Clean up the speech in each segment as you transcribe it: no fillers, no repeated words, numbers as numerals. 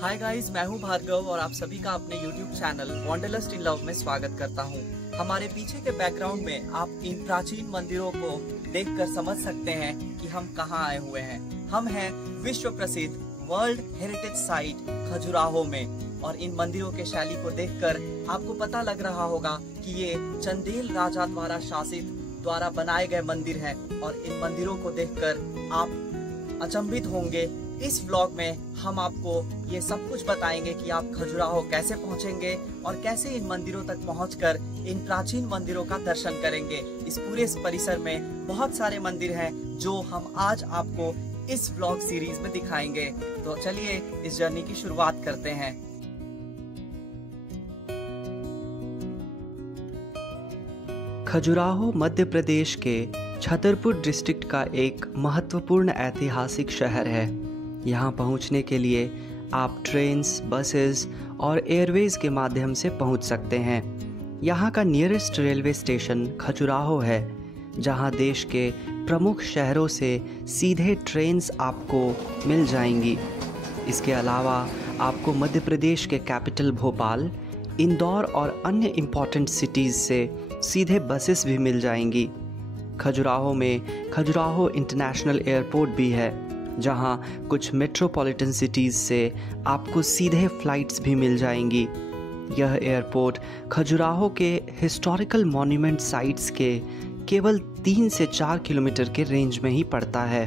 Hi guys, मैं हूं भार्गव और आप सभी का अपने YouTube channel wanderlust in love में स्वागत करता हूं। हमारे पीछे के बैकग्राउंड में आप इन प्राचीन मंदिरों को देखकर समझ सकते हैं कि हम कहां आए हुए हैं। हम हैं विश्व प्रसिद्ध वर्ल्ड हेरिटेज साइट खजुराहो में और इन मंदिरों के शैली को देखकर आपको पता लग रहा होगा कि ये चंदेल राजा द्वारा बनाए गए मंदिर हैं और इन मंदिरों को देखकर आप अचंभित होंगे। इस व्लॉग में हम आपको ये सब कुछ बताएंगे कि आप खजुराहो कैसे पहुंचेंगे और कैसे इन मंदिरों तक पहुंचकर इन प्राचीन मंदिरों का दर्शन करेंगे। इस पूरे परिसर में बहुत सारे मंदिर हैं जो हम आज आपको इस व्लॉग सीरीज में दिखाएंगे। तो चलिए इस जर्नी की शुरुआत करते हैं। खजुराहो मध्य प्रदेश के छतरपुर डिस्ट्रिक्ट का एक महत्वपूर्ण ऐतिहासिक शहर है। यहाँ पहुँचने के लिए आप ट्रेन्स, बसेस और एयरवेज़ के माध्यम से पहुँच सकते हैं। यहाँ का नियरेस्ट रेलवे स्टेशन खजुराहो है, जहाँ देश के प्रमुख शहरों से सीधे ट्रेन्स आपको मिल जाएंगी। इसके अलावा आपको मध्य प्रदेश के कैपिटल भोपाल, इंदौर और अन्य इम्पॉर्टेंट सिटीज़ से सीधे बसेस भी मिल जाएंगी। खजुराहो में खजुराहो इंटरनेशनल एयरपोर्ट भी है, जहां कुछ मेट्रोपॉलिटन सिटीज़ से आपको सीधे फ़्लाइट्स भी मिल जाएंगी। यह एयरपोर्ट खजुराहो के हिस्टोरिकल मॉन्यूमेंट साइट्स के केवल 3 से 4 किलोमीटर के रेंज में ही पड़ता है।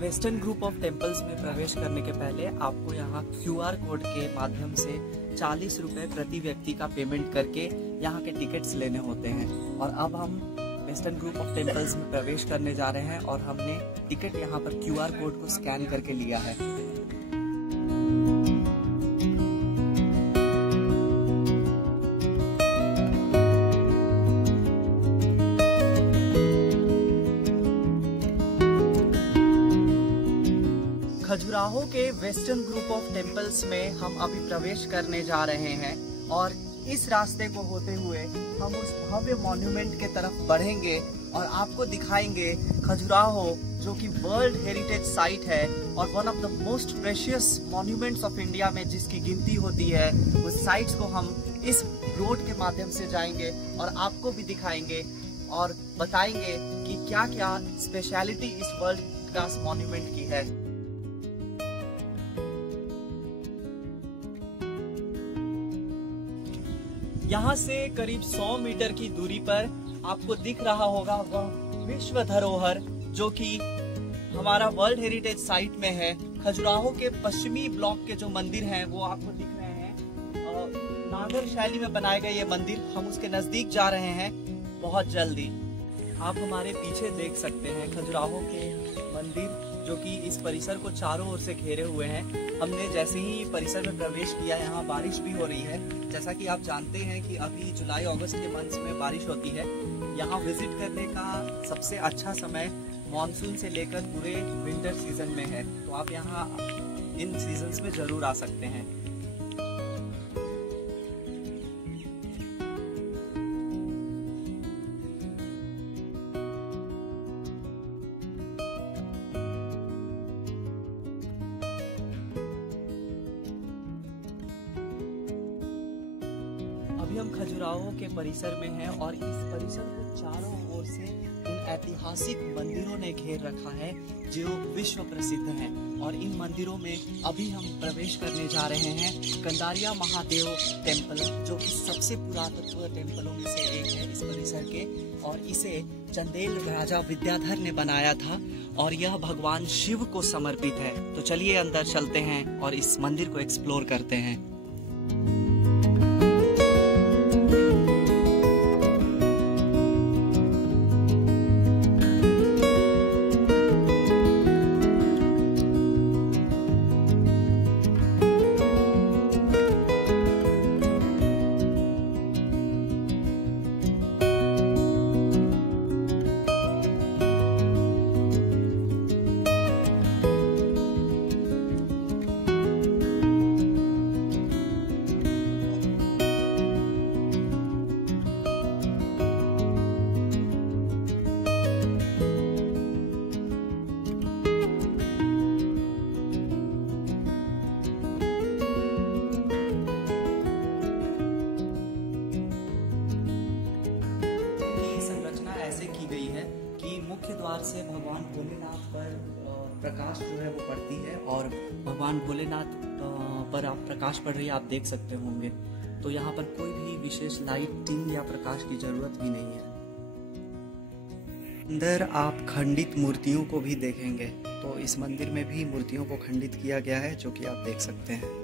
वेस्टर्न ग्रुप ऑफ टेम्पल्स में प्रवेश करने के पहले आपको यहाँ QR कोड के माध्यम से 40 रुपये प्रति व्यक्ति का पेमेंट करके यहाँ के टिकट्स लेने होते हैं। और अब हम वेस्टर्न ग्रुप ऑफ टेम्पल्स में प्रवेश करने जा रहे हैं और हमने टिकट यहाँ पर QR कोड को स्कैन करके लिया है। खजुराहो के वेस्टर्न ग्रुप ऑफ टेम्पल्स में हम अभी प्रवेश करने जा रहे हैं और इस रास्ते को होते हुए हम उस भव्य मॉन्यूमेंट के तरफ बढ़ेंगे और आपको दिखाएंगे खजुराहो, जो कि वर्ल्ड हेरिटेज साइट है और one of the most precious monuments of India में जिसकी गिनती होती है। उस साइट्स को हम इस रोड के माध्यम से जाएंगे और आपको भी दिखाएंगे और बताएंगे कि क्या क्या स्पेशलिटी इस वर्ल्ड क्लास मॉन्यूमेंट की है। यहाँ से करीब 100 मीटर की दूरी पर आपको दिख रहा होगा वह विश्व धरोहर, जो कि हमारा वर्ल्ड हेरिटेज साइट में है। खजुराहो के पश्चिमी ब्लॉक के जो मंदिर हैं वो आपको दिख रहे हैं। नागर शैली में बनाए गए ये मंदिर, हम उसके नजदीक जा रहे हैं बहुत जल्दी। आप हमारे पीछे देख सकते हैं खजुराहो के मंदिर, जो कि इस परिसर को चारों ओर से घेरे हुए हैं। हमने जैसे ही परिसर में प्रवेश किया, यहाँ बारिश भी हो रही है। जैसा कि आप जानते हैं कि अभी जुलाई अगस्त के मंथ्स में बारिश होती है। यहाँ विजिट करने का सबसे अच्छा समय मॉनसून से लेकर पूरे विंटर सीजन में है, तो आप यहाँ इन सीजन्स में ज़रूर आ सकते हैं। अभी हम खजुराहो के परिसर में हैं और इस परिसर को चारों ओर से इन ऐतिहासिक मंदिरों ने घेर रखा है जो विश्व प्रसिद्ध हैं। और इन मंदिरों में अभी हम प्रवेश करने जा रहे हैं कंडारिया महादेव टेम्पल, जो कि सबसे पुरातत्व टेम्पलों में से एक है इस परिसर के, और इसे चंदेल राजा विद्याधर ने बनाया था और यह भगवान शिव को समर्पित है। तो चलिए अंदर चलते हैं और इस मंदिर को एक्सप्लोर करते हैं। मुख्य द्वार से भगवान भोलेनाथ पर प्रकाश जो है वो पड़ती है और भगवान भोलेनाथ पर आप प्रकाश पड़ रही है, आप देख सकते होंगे। तो यहाँ पर कोई भी विशेष लाइटिंग या प्रकाश की जरूरत भी नहीं है। अंदर आप खंडित मूर्तियों को भी देखेंगे, तो इस मंदिर में भी मूर्तियों को खंडित किया गया है, जो कि आप देख सकते हैं।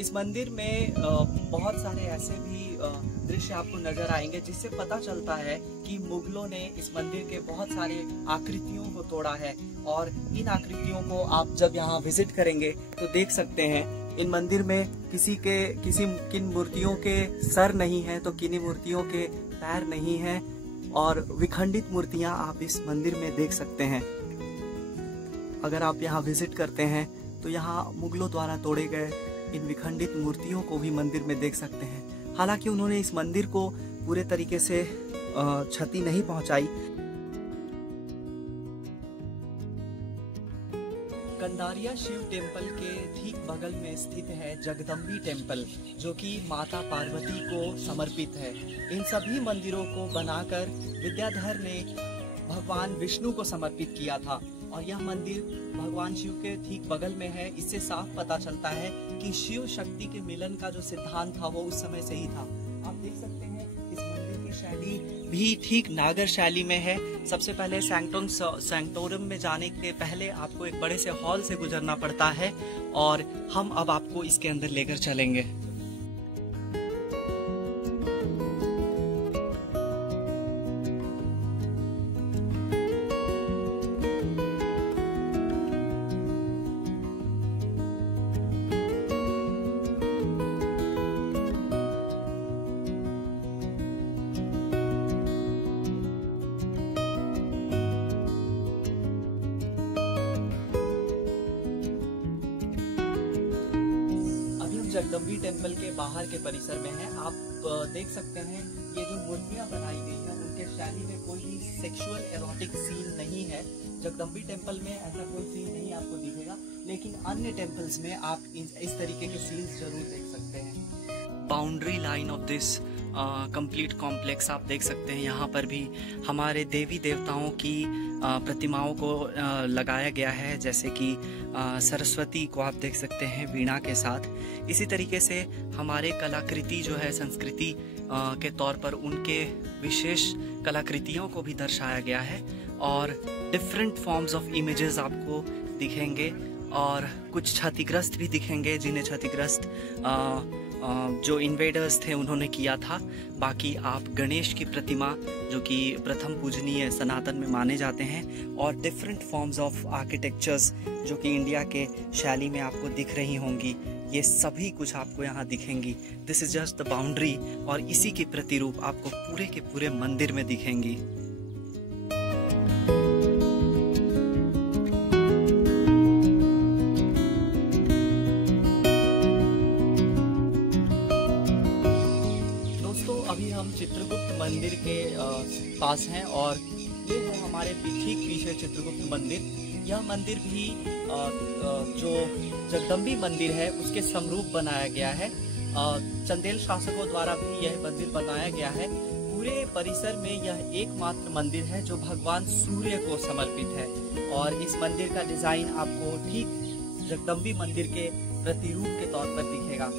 इस मंदिर में बहुत सारे ऐसे भी दृश्य आपको नजर आएंगे जिससे पता चलता है कि मुगलों ने इस मंदिर के बहुत सारे आकृतियों को तोड़ा है। और इन आकृतियों को आप जब यहाँ विजिट करेंगे तो देख सकते हैं। इन मंदिर में किन मूर्तियों के सर नहीं है तो किन्हीं मूर्तियों के पैर नहीं है, और विखंडित मूर्तियां आप इस मंदिर में देख सकते हैं। अगर आप यहाँ विजिट करते हैं तो यहाँ मुगलों द्वारा तोड़े गए इन विखंडित मूर्तियों को भी मंदिर में देख सकते हैं। हालांकि उन्होंने इस मंदिर को पूरे तरीके से क्षति नहीं पहुंचाई। कंदारिया शिव टेम्पल के ठीक बगल में स्थित है जगदम्बी टेम्पल, जो कि माता पार्वती को समर्पित है। इन सभी मंदिरों को बनाकर विद्याधर ने भगवान विष्णु को समर्पित किया था, और यह मंदिर भगवान शिव के ठीक बगल में है। इससे साफ पता चलता है कि शिव शक्ति के मिलन का जो सिद्धांत था वो उस समय से ही था। आप देख सकते हैं इस मंदिर की शैली भी ठीक नागर शैली में है। सबसे पहले सैंक्टोरम में जाने के पहले आपको एक बड़े से हॉल से गुजरना पड़ता है, और हम अब आपको इसके अंदर लेकर चलेंगे। जगदम्बी टेम्पल के बाहर के परिसर में है। आप देख सकते हैं ये जो मूर्तियां बनाई गई हैं उनके शैली में कोई भी सेक्सुअल एरोटिक सीन नहीं है। जगदम्बी टेम्पल में ऐसा कोई सीन नहीं आपको दिखेगा, लेकिन अन्य टेम्पल्स में आप इस तरीके के सीन्स जरूर देख सकते हैं। Boundary line of this complete complex आप देख सकते हैं। यहाँ पर भी हमारे देवी देवताओं की प्रतिमाओं को लगाया गया है, जैसे कि सरस्वती को आप देख सकते हैं वीणा के साथ। इसी तरीके से हमारे कलाकृति जो है संस्कृति के तौर पर उनके विशेष कलाकृतियों को भी दर्शाया गया है, और डिफरेंट फॉर्म्स ऑफ इमेजेस आपको दिखेंगे, और कुछ क्षतिग्रस्त भी दिखेंगे जिन्हें क्षतिग्रस्त जो इन्वेडर्स थे उन्होंने किया था। बाकी आप गणेश की प्रतिमा जो कि प्रथम पूजनीय सनातन में माने जाते हैं, और डिफरेंट फॉर्म्स ऑफ आर्किटेक्चर्स जो कि इंडिया के शैली में आपको दिख रही होंगी, ये सभी कुछ आपको यहाँ दिखेंगी। This is just the boundary, और इसी की प्रतिरूप आपको पूरे के पूरे मंदिर में दिखेंगी। अभी हम चित्रगुप्त मंदिर के पास हैं, और ये है हमारे ठीक पीछे चित्रगुप्त मंदिर। यह मंदिर भी जो जगदम्बी मंदिर है उसके समरूप बनाया गया है। चंदेल शासकों द्वारा भी यह मंदिर बनाया गया है। पूरे परिसर में यह एकमात्र मंदिर है जो भगवान सूर्य को समर्पित है, और इस मंदिर का डिजाइन आपको ठीक जगदम्बी मंदिर के प्रतिरूप के तौर पर दिखेगा।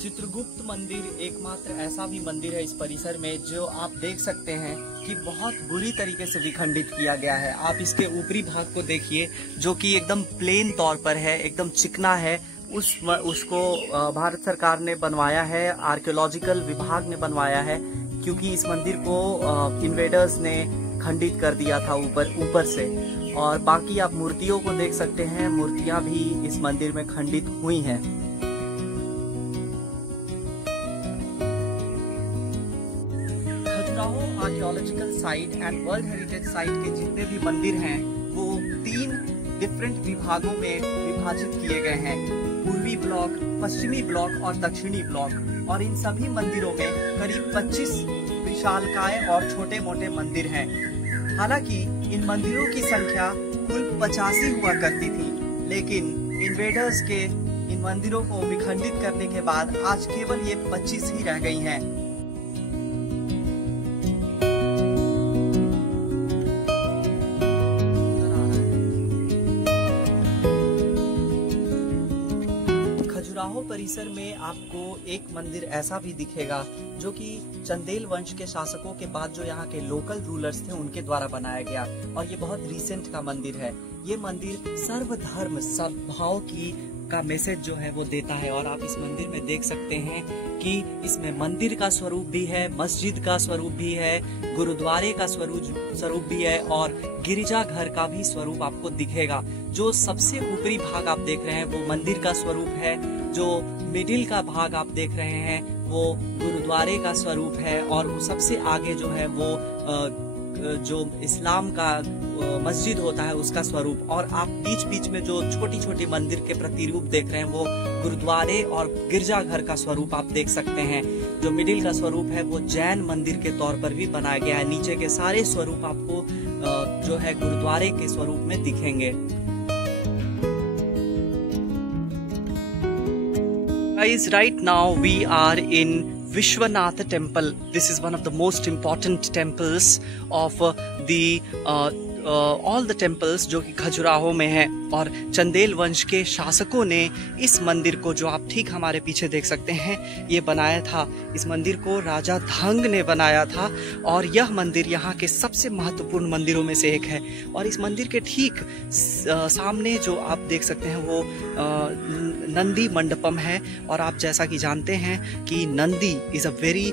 चित्रगुप्त मंदिर एकमात्र ऐसा भी मंदिर है इस परिसर में जो आप देख सकते हैं कि बहुत बुरी तरीके से विखंडित किया गया है। आप इसके ऊपरी भाग को देखिए जो कि एकदम प्लेन तौर पर है, एकदम चिकना है। उसको भारत सरकार ने बनवाया है, आर्कियोलॉजिकल विभाग ने बनवाया है, क्योंकि इस मंदिर को इन्वेडर्स ने खंडित कर दिया था ऊपर से। और बाकी आप मूर्तियों को देख सकते हैं, मूर्तियां भी इस मंदिर में खंडित हुई हैं। Khajuraho archaeological site and world heritage site के जितने भी मंदिर हैं वो 3 डिफरेंट विभागों में विभाजित किए गए हैं। पूर्वी ब्लॉक, पश्चिमी ब्लॉक और दक्षिणी ब्लॉक, और इन सभी मंदिरों में करीब 25 विशालकाय और छोटे मोटे मंदिर हैं। हालांकि इन मंदिरों की संख्या कुल 85 हुआ करती थी, लेकिन इन्वेडर्स के इन मंदिरों को विखंडित करने के बाद आज केवल ये 25 ही रह गई हैं। खजुराहो परिसर में आपको एक मंदिर ऐसा भी दिखेगा जो कि चंदेल वंश के शासकों के बाद जो यहाँ के लोकल रूलर्स थे उनके द्वारा बनाया गया, और ये बहुत रिसेंट का मंदिर है। ये मंदिर सर्वधर्म सद्भाव की का मैसेज जो है वो देता है, और आप इस मंदिर में देख सकते हैं कि इसमें मंदिर का स्वरूप भी है, मस्जिद का स्वरूप भी है, गुरुद्वारे का स्वरूप भी है, और गिरजा घर का भी स्वरूप आपको दिखेगा। जो सबसे ऊपरी भाग आप देख रहे हैं वो मंदिर का स्वरूप है, जो मिडिल का भाग आप देख रहे हैं वो गुरुद्वारे का स्वरूप है, और सबसे आगे जो है वो जो इस्लाम का मस्जिद होता है उसका स्वरूप। और आप बीच बीच में जो छोटी छोटी मंदिर के प्रतिरूप देख रहे हैं वो गुरुद्वारे और गिरजाघर का स्वरूप आप देख सकते हैं। जो मिडिल का स्वरूप है वो जैन मंदिर के तौर पर भी बनाया गया है। नीचे के सारे स्वरूप आपको जो है गुरुद्वारे के स्वरूप में दिखेंगे। Guys, right now we are in Vishwanath temple. This is one of the most important temples of all the temples जो कि खजुराहो में है। और चंदेल वंश के शासकों ने इस मंदिर को, जो आप ठीक हमारे पीछे देख सकते हैं, ये बनाया था। इस मंदिर को राजा धांग ने बनाया था, और यह मंदिर यहाँ के सबसे महत्वपूर्ण मंदिरों में से एक है। और इस मंदिर के ठीक सामने जो आप देख सकते हैं वो नंदी मंडपम है। और आप जैसा कि जानते हैं कि Nandi is a very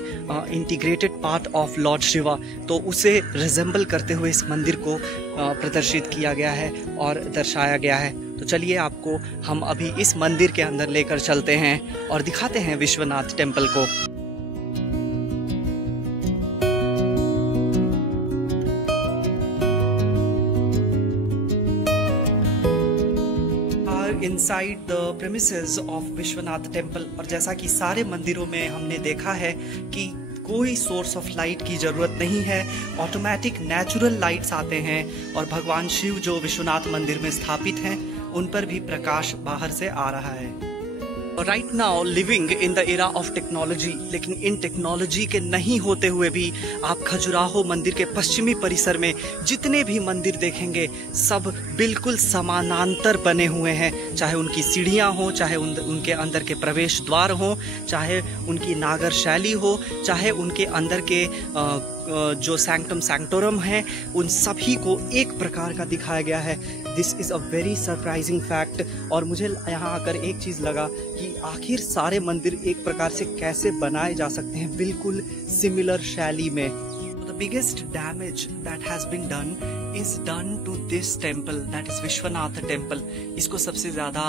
integrated part of Lord Shiva, तो उसे रिजेंबल करते हुए इस मंदिर को प्रदर्शित किया गया है और दर्शाया गया है। तो चलिए आपको हम अभी इस मंदिर के अंदर लेकर चलते हैं और दिखाते हैं विश्वनाथ टेम्पल को। Inside the premises of Vishwanath temple. और जैसा कि सारे मंदिरों में हमने देखा है कि कोई सोर्स ऑफ लाइट की ज़रूरत नहीं है, ऑटोमेटिक नेचुरल लाइट्स आते हैं, और भगवान शिव जो विश्वनाथ मंदिर में स्थापित हैं उन पर भी प्रकाश बाहर से आ रहा है। Right now living in the era of technology, लेकिन इन टेक्नोलॉजी के नहीं होते हुए भी आप खजुराहो मंदिर के पश्चिमी परिसर में जितने भी मंदिर देखेंगे सब बिल्कुल समानांतर बने हुए हैं। चाहे उनकी सीढ़ियाँ हों, चाहे उनके अंदर के प्रवेश द्वार हों, चाहे उनकी नागर शैली हो, चाहे उनके अंदर के जो सैंक्टम सैंक्टोरम है, उन सभी को एक प्रकार का दिखाया गया है। This is a very surprising fact. और मुझे यहाँ आकर एक चीज़ लगा कि आखिर सारे मंदिर एक प्रकार से कैसे बनाए जा सकते हैं बिल्कुल सिमिलर शैली में। The biggest damage that has been done is done to this temple, that is Vishwanath temple. इसको सबसे ज़्यादा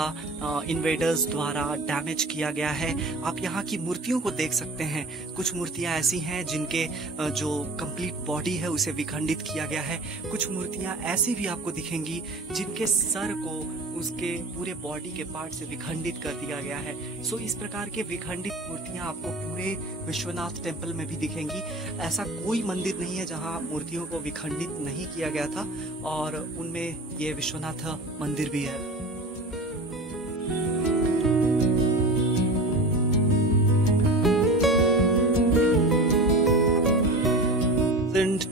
इन्वेडर्स द्वारा डैमेज किया गया है। आप यहाँ की मूर्तियों को देख सकते हैं। कुछ मूर्तियाँ ऐसी हैं जिनके जो कंप्लीट बॉडी है उसे विखंडित किया गया है। कुछ मूर्तियाँ ऐसी भी आपको दिखेंगी जिनके सर को उसके पूरे बॉडी के पार्ट से विखंडित कर दिया गया है। सो इस प्रकार के विखंडित मूर्तियाँ आपको पूरे विश्वनाथ टेम्पल में भी दिखेंगी। ऐसा कोई मंदिर नहीं है जहाँ मूर्तियों को विखंडित नहीं किया गया था, और उनमें ये विश्वनाथ मंदिर भी है।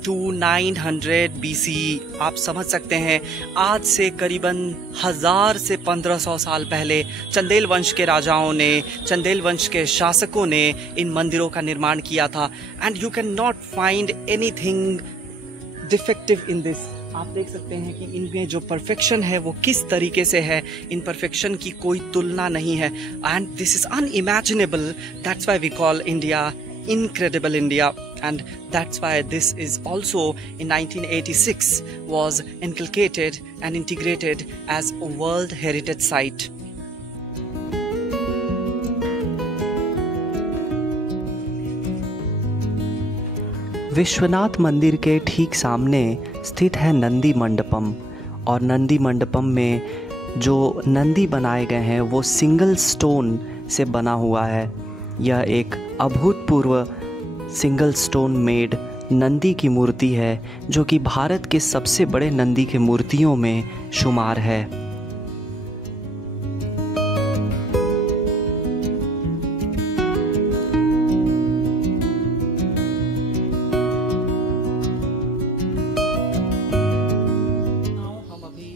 to 900 BC, आप समझ सकते हैं आज से करीबन 1000 से 1500 साल पहले चंदेल वंश के राजाओं ने, चंदेल वंश के शासकों ने इन मंदिरों का निर्माण किया था। And you can not find anything defective in this. आप देख सकते हैं कि इनमें जो परफेक्शन है वो किस तरीके से है। इन परफेक्शन की कोई तुलना नहीं है। And this is unimaginable. That's why we call India incredible India, and that's why this is also in 1986 was inculcated and integrated as a World Heritage Site. Vishwanath मंदिर के ठीक सामने स्थित है नंदी मंडपम, और नंदी मंडपम में जो नंदी बनाए गए हैं वो सिंगल स्टोन से बना हुआ है। यह एक अभूतपूर्व सिंगल स्टोन मेड नंदी की मूर्ति है जो कि भारत के सबसे बड़े नंदी के मूर्तियों में शुमार है। हम अभी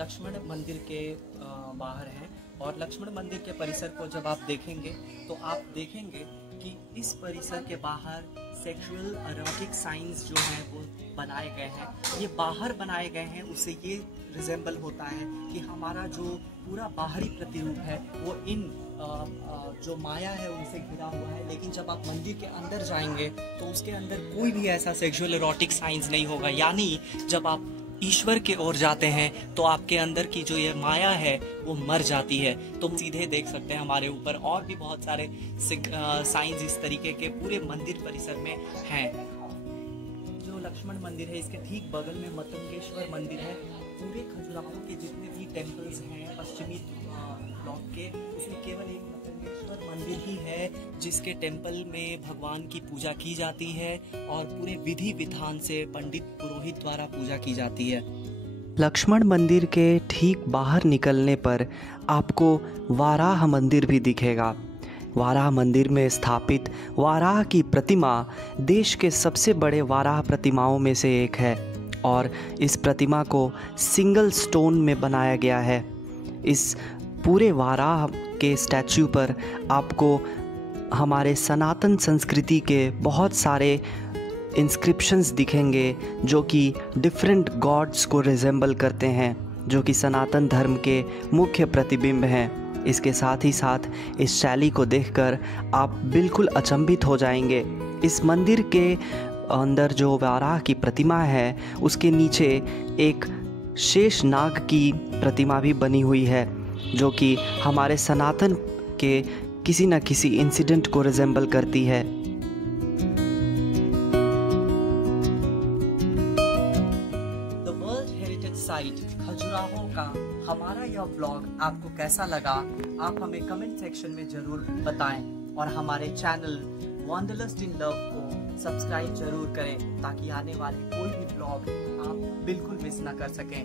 लक्ष्मण मंदिर के बाहर हैं और लक्ष्मण मंदिर के परिसर को जब आप देखेंगे तो आप देखेंगे कि इस परिसर के बाहर सेक्सुअल एरोटिक साइंस जो हैं वो बनाए गए हैं। ये बाहर बनाए गए हैं, उससे ये रिजेंबल होता है कि हमारा जो पूरा बाहरी प्रतिरूप है वो इन जो माया है उनसे घिरा हुआ है। लेकिन जब आप मंदिर के अंदर जाएंगे तो उसके अंदर कोई भी ऐसा सेक्सुअल एरोटिक साइंस नहीं होगा। यानी जब आप ईश्वर के ओर जाते हैं तो आपके अंदर की जो ये माया है वो मर जाती है। तो सीधे देख सकते हैं हमारे ऊपर और भी बहुत सारे साइंस इस तरीके के पूरे मंदिर परिसर में हैं। जो लक्ष्मण मंदिर है इसके ठीक बगल में मतंगेश्वर मंदिर है। पूरे खजुराहो के जितने भी टेम्पल्स हैं पश्चिमी ब्लॉक के, इसमें केवल एक मतंगेश्वर मंदिर ही है जिसके टेम्पल में भगवान की पूजा की जाती है और पूरे विधि विधान से पंडित पुरोहित द्वारा पूजा की जाती है। लक्ष्मण मंदिर के ठीक बाहर निकलने पर आपको वाराह मंदिर भी दिखेगा। वाराह मंदिर में स्थापित वाराह की प्रतिमा देश के सबसे बड़े वाराह प्रतिमाओं में से एक है और इस प्रतिमा को सिंगल स्टोन में बनाया गया है। इस पूरे वाराह के स्टैचू पर आपको हमारे सनातन संस्कृति के बहुत सारे इंस्क्रिप्शंस दिखेंगे जो कि डिफरेंट गॉड्स को रिजेंबल करते हैं, जो कि सनातन धर्म के मुख्य प्रतिबिंब हैं। इसके साथ ही साथ इस शैली को देखकर आप बिल्कुल अचंभित हो जाएंगे। इस मंदिर के अंदर जो वाराह की प्रतिमा है उसके नीचे एक शेष नाग की प्रतिमा भी बनी हुई है जो कि हमारे सनातन के किसी न किसी इंसिडेंट को रिजेंबल करती है। The world heritage site Khajuraho का हमारा यह व्लॉग आपको कैसा लगा, आप हमें कमेंट सेक्शन में जरूर बताएं और हमारे चैनल वॉन्डरलस्ट इन लव को सब्सक्राइब जरूर करें ताकि आने वाले कोई भी व्लॉग आप बिल्कुल मिस ना कर सकें।